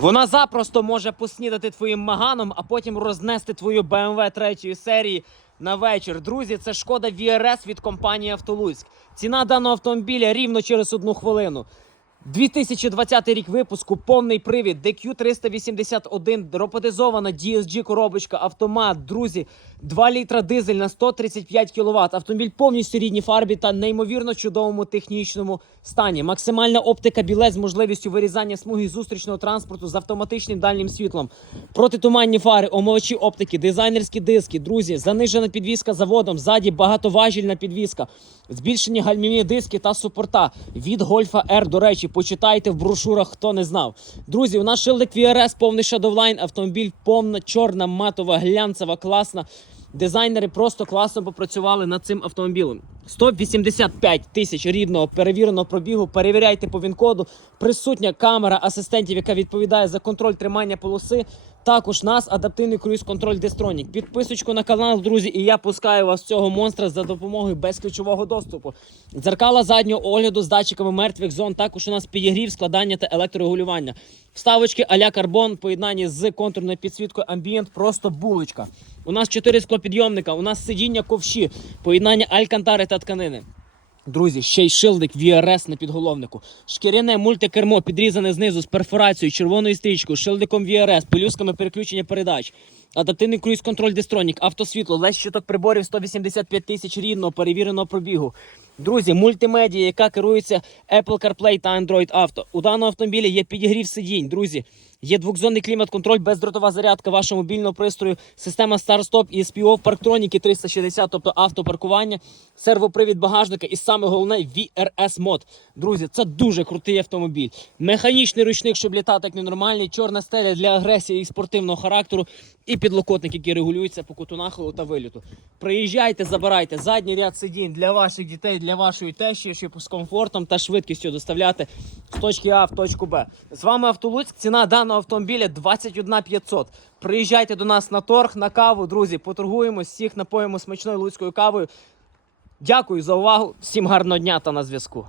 Вона запросто може поснідати твоїм маганом, а потім рознести твою BMW третьої серії на вечір. Друзі, це шкода VRS від компанії Автолуцьк. Ціна даного автомобіля рівно через одну хвилину. 2020 рік випуску, повний привід, DQ 381, роботизована DSG коробочка, автомат, друзі, 2 літра дизель на 135 кВт. Автомобіль повністю рідній фарбі та неймовірно чудовому технічному стані. Максимальна оптика білет з можливістю вирізання смуги зустрічного транспорту з автоматичним дальнім світлом, протитуманні фари, омивачі оптики, дизайнерські диски, друзі, занижена підвізка заводом, ззаді багатоважільна підвізка, збільшені гальмівні диски та супорта від Гольфа R, до речі, почитайте в брошурах, хто не знав. Друзі, у нас шилдик VRS, повний шадовлайн, автомобіль повна, чорна, матова, глянцева, класна. Дизайнери просто класно попрацювали над цим автомобілем. 185 тисяч рідного перевіреного пробігу. Перевіряйте по він-коду. Присутня камера асистентів, яка відповідає за контроль тримання полоси. Також нас адаптивний круїз-контроль Destronік. Підписочку на канал, друзі, і я пускаю вас в цього монстра за допомогою безключового доступу. Дзеркала заднього огляду з датчиками мертвих зон. Також у нас підігрів, складання та електрорегулювання. Вставочки а-ля карбон, в поєднанні з контурною підсвіткою амбієнт, просто булочка. У нас 4 склопідйомника, у нас сидіння ковші, поєднання алькантари та тканини. Друзі, ще й шилдик VRS на підголовнику. Шкіряне мультикермо підрізане знизу з перфорацією, червоною стрічкою, шилдиком VRS, пелюсками переключення передач. Адаптивний круїз-контроль Destronік, автосвітло, лесь щиток приборів 185 тисяч рідного перевіреного пробігу. Друзі, мультимедія, яка керується Apple CarPlay та Android Auto. У даного автомобіля є підігрів сидінь, друзі. Є двохзонний клімат-контроль, бездротова зарядка вашого мобільного пристрою, система старт-стоп і SPO парктроніки 360, тобто автопаркування, сервопривід багажника і саме головне VRS мод. Друзі, це дуже крутий автомобіль. Механічний ручник, щоб літати як ненормальний, чорна стеля для агресії і спортивного характеру, і підлокотник, який регулюється по куту нахилу та виліту. Приїжджайте, забирайте задній ряд сидінь для ваших дітей, для вашої тещі, щоб з комфортом та швидкістю доставляти з точки А в точку Б. З вами Автолуцьк. Ціна даного автомобіля 21 500. Приїжджайте до нас на торг, на каву, друзі. Поторгуємо всіх напоїмо смачною луцькою кавою. Дякую за увагу. Всім гарного дня та на зв'язку.